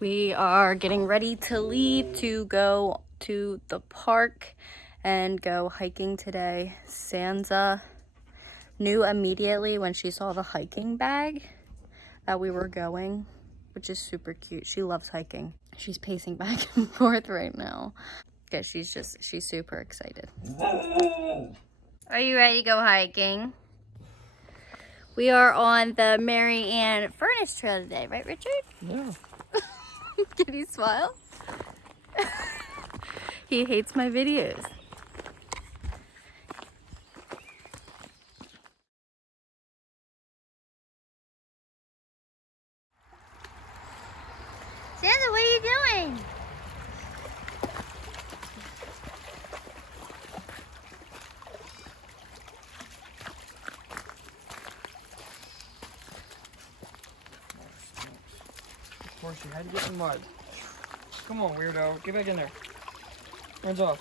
We are getting ready to leave to go to the park and go hiking today. Sanza knew immediately when she saw the hiking bag that we were going, which is super cute. She loves hiking. She's pacing back and forth right now because she's super excited. Are you ready to go hiking? We are on the Mary Ann Furnace Trail today, right, Richard? Yeah. Can you smile? He hates my videos. Sanza, what are you doing? Of course, you had to get in the mud. Come on, weirdo. Get back in there. Hands off.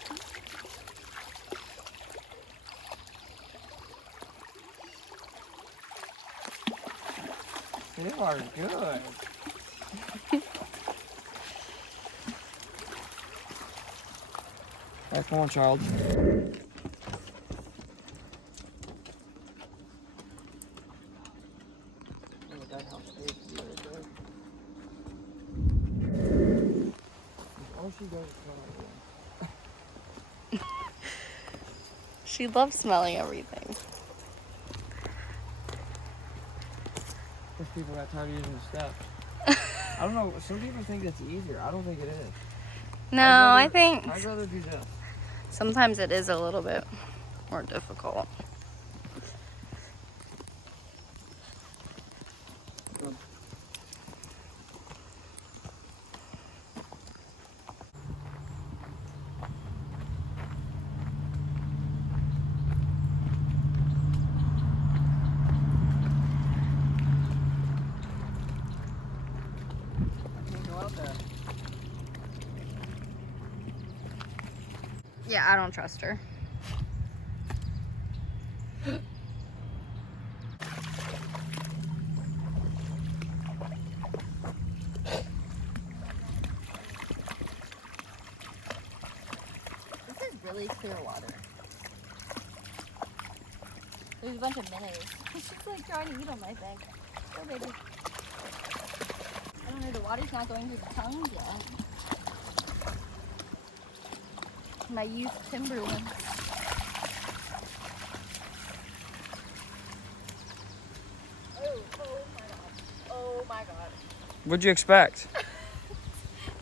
They are good. Alright, come on, child. All she does is smell everything. She loves smelling everything. Those people got tired of using the steps. I don't know. Some people think it's easier. I don't think it is. No, I think I'd rather do this. sometimes it is a little bit more difficult. Yeah, I don't trust her. This is really clear water. There's a bunch of minnows. She's like trying to eat them, I think. Go, baby. I don't know, the water's not going through the tongues yet. My used Timberland. Oh my god. Oh my god. What'd you expect?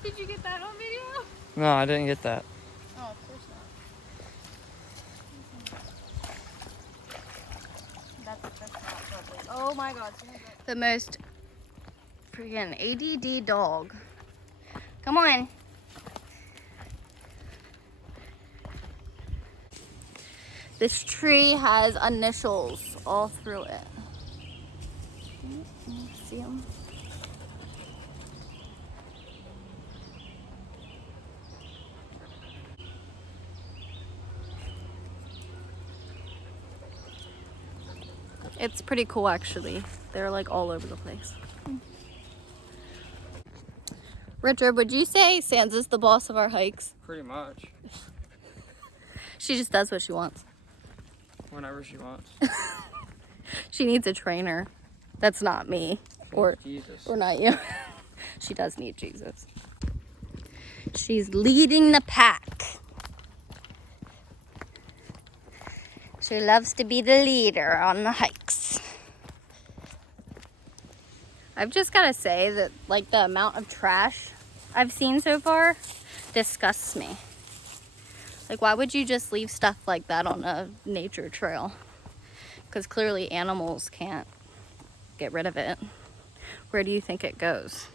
Did you get that on video? No, I didn't get that. Oh, of course not. That's not lovely. Oh my god. The most freaking ADD dog. Come on. This tree has initials all through it. See them? It's pretty cool, actually. They're like all over the place. Richard, would you say Sanza's the boss of our hikes? Pretty much. She just does what she wants. Whenever she wants. She needs a trainer. That's not me. Or Jesus. Or not you. She does need Jesus. She's leading the pack. She loves to be the leader on the hikes. I've just got to say that, like, the amount of trash I've seen so far disgusts me. Like, why would you just leave stuff like that on a nature trail? Because clearly animals can't get rid of it. Where do you think it goes?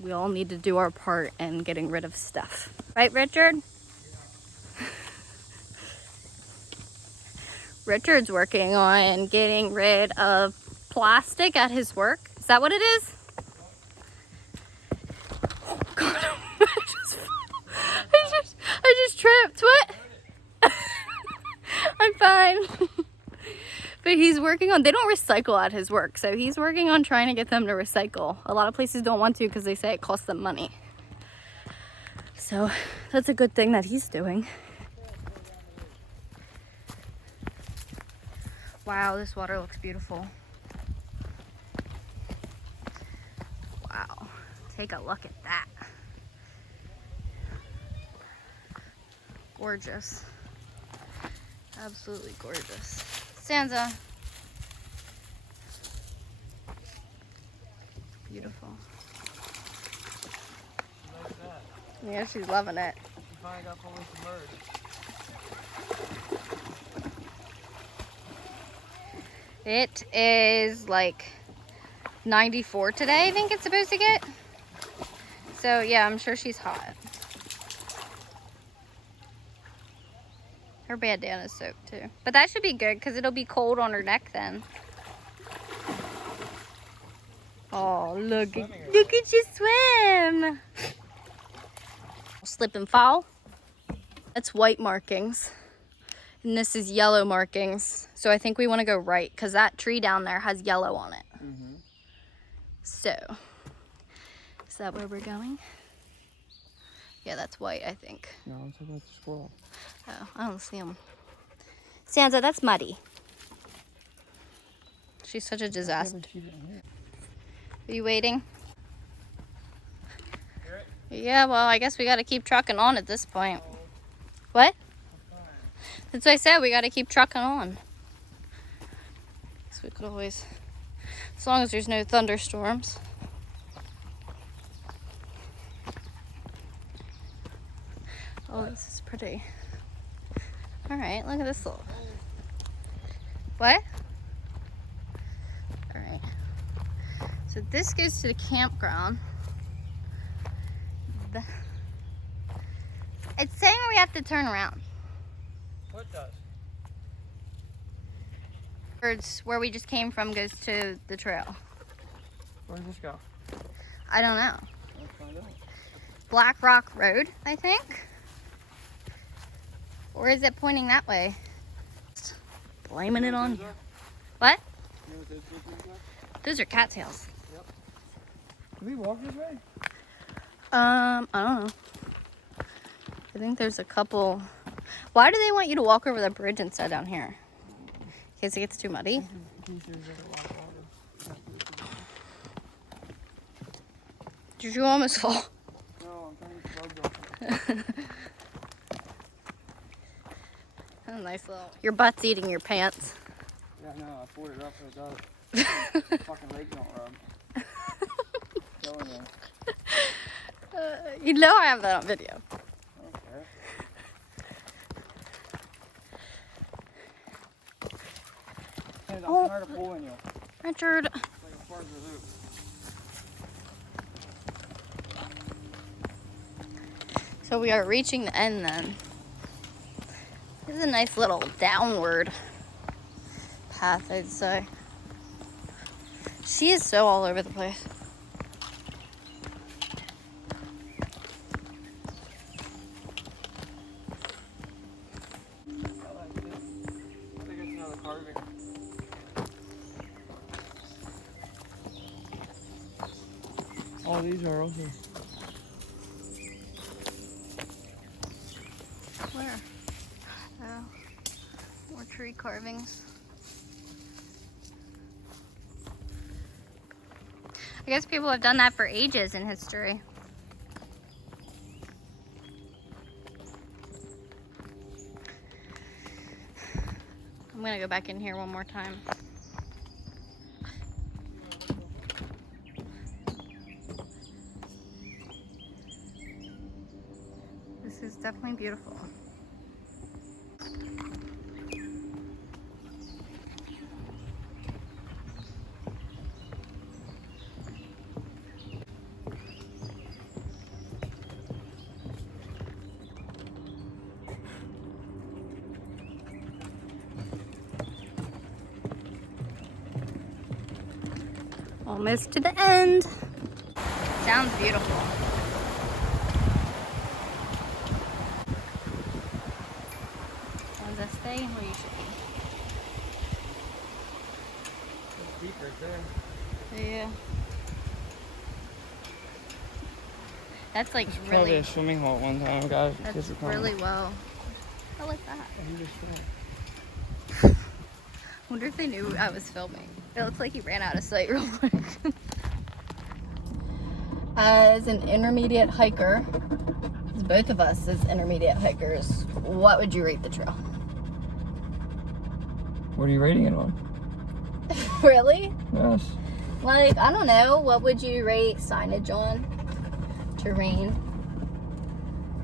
We all need to do our part in getting rid of stuff. Right, Richard? Richard's working on getting rid of plastic at his work. Is that what it is? Oh God, I just tripped. What? I'm fine. But he's working on, they don't recycle at his work, so he's working on trying to get them to recycle. A lot of places don't want to because they say it costs them money. So that's a good thing that he's doing. Wow, this water looks beautiful. Wow, take a look at that. Gorgeous. Absolutely gorgeous. Sanza. Beautiful. Like that. Yeah, she's loving it. She finally got fully submerged. It is like 94 today, I think it's supposed to get. So yeah, I'm sure she's hot. Her bandana's soaked too. But that should be good because it'll be cold on her neck then. Oh, look at you swim. Slip and fall. That's white markings. And this is yellow markings. So I think we want to go right because that tree down there has yellow on it. Mm-hmm. So, is that where we're going? Yeah, that's white, I think. No, I'm talking about the squirrel. Oh, I don't see him. Sansa, that's muddy. She's such a disaster. Are you waiting? Yeah, well, I guess we got to keep trucking on at this point. What? That's what I said. We got to keep trucking on. So we could always, as long as there's no thunderstorms. Oh, this is pretty. All right, look at this little. What? All right. So this goes to the campground. It's saying we have to turn around. What does? It's where we just came from goes to the trail. Where does this go? I don't know. Let's find out. Black Rock Road, I think. Or is it pointing that way? Blaming it on you. What? You know what those footprints are? Those are cattails. Yep. Can we walk this way? I don't know. I think there's a couple. Why do they want you to walk over the bridge instead down here? In case it gets too muddy. Did you almost fall? No, I'm trying to plug them. Oh, nice little. Your butt's eating your pants. Yeah, no, I poured it up so it does. Fucking legs don't rub. Telling you. You know I have that on video. Okay. Hey, I'm tired of pulling you. Richard. It's like a part of the loop. So we are reaching the end then. This is a nice little downward path, I'd say. She is so all over the place. Oh, these are also. Where? Oh, more tree carvings. I guess people have done that for ages in history. I'm gonna go back in here one more time. This is definitely beautiful. Almost to the end. Sounds beautiful. Sanza, stay where you should be. there. Yeah. That's like It's probably really. a swimming hole at one time, guys. That's really well. I like that. Wonder if they knew I was filming. It looks like he ran out of sight real quick. As an intermediate hiker, as both of us as intermediate hikers, what would you rate the trail? What are you rating it on? Really? Yes. Like, I don't know. What would you rate signage on? Terrain?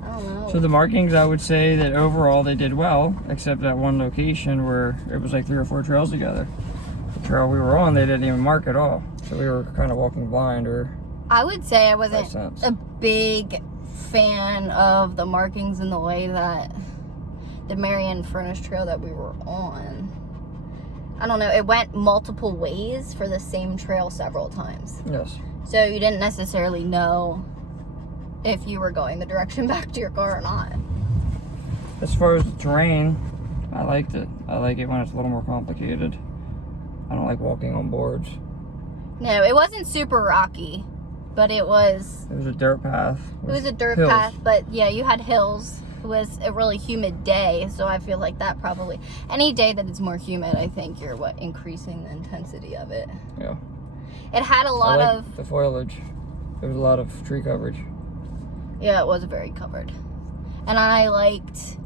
I don't know. So the markings, I would say that overall they did well, except at one location where it was like 3 or 4 trails together. The trail we were on, they didn't even mark at all. So we were kind of walking blind, or I would say I wasn't sense. a big fan of the markings in the way that the Marion Furnace Trail that we were on. I don't know, it went multiple ways for the same trail several times. Yes. So you didn't necessarily know if you were going the direction back to your car or not. As far as the terrain, I liked it. I like it when it's a little more complicated. I don't like walking on boards. No, it wasn't super rocky, but it was... It was a dirt path. It was a dirt hills. path, but yeah, you had hills. It was a really humid day, so I feel like that probably... Any day that it's more humid, I think you're, increasing the intensity of it. Yeah. It had a lot of... the foliage. There was a lot of tree coverage. Yeah, it was very covered. And I liked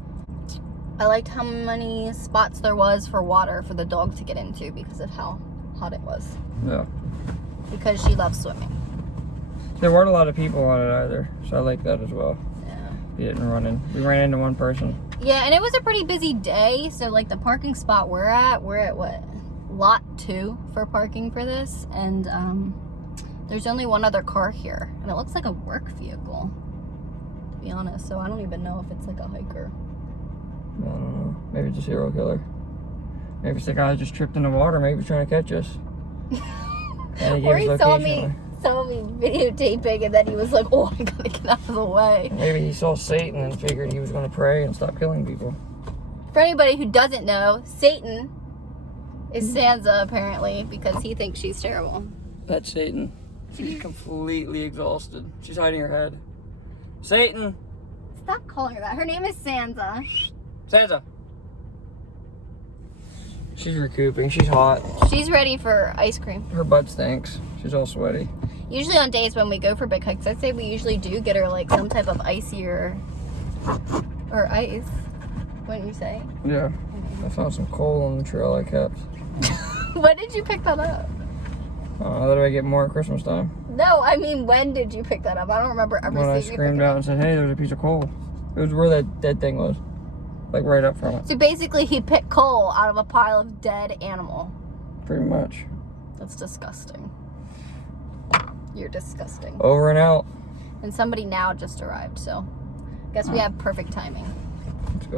how many spots there was for water for the dog to get into because of how hot it was. Yeah. Because she loves swimming. There weren't a lot of people on it either, so I like that as well. Yeah. We didn't run in. We ran into one person. Yeah, and it was a pretty busy day, so like the parking spot we're at what? Lot 2 for parking for this, and there's only one other car here, and it looks like a work vehicle, to be honest, so I don't even know if it's like a hiker. I don't know. Maybe it's a serial killer. Maybe it's the guy who just tripped in the water. Maybe he's trying to catch us. And Or gave he us saw location. me videotaping, and then he was like, oh, I gotta get out of the way. Maybe he saw Satan and figured he was going to pray and stop killing people. For anybody who doesn't know, Satan is Sanza, apparently, because he thinks she's terrible. That's Satan. She's completely exhausted. She's hiding her head. Satan! Stop calling her that. Her name is Sanza. Sansa! She's recouping. She's hot. She's ready for ice cream. Her butt stinks. She's all sweaty. Usually on days when we go for big hikes, I'd say we usually do get her like some type of icy or ice. Wouldn't you say? Yeah. I found some coal on the trail I kept. When did you pick that up? That way I get more at Christmas time. No, I mean, when did you pick that up? I don't remember ever When I seeing you pick screamed it out up. and said, hey, there's a piece of coal. It was where that dead thing was. Like right up from it. So basically he picked coal out of a pile of dead animal. Pretty much. That's disgusting. You're disgusting. Over and out. And somebody now just arrived, so guess we have perfect timing. Let's go.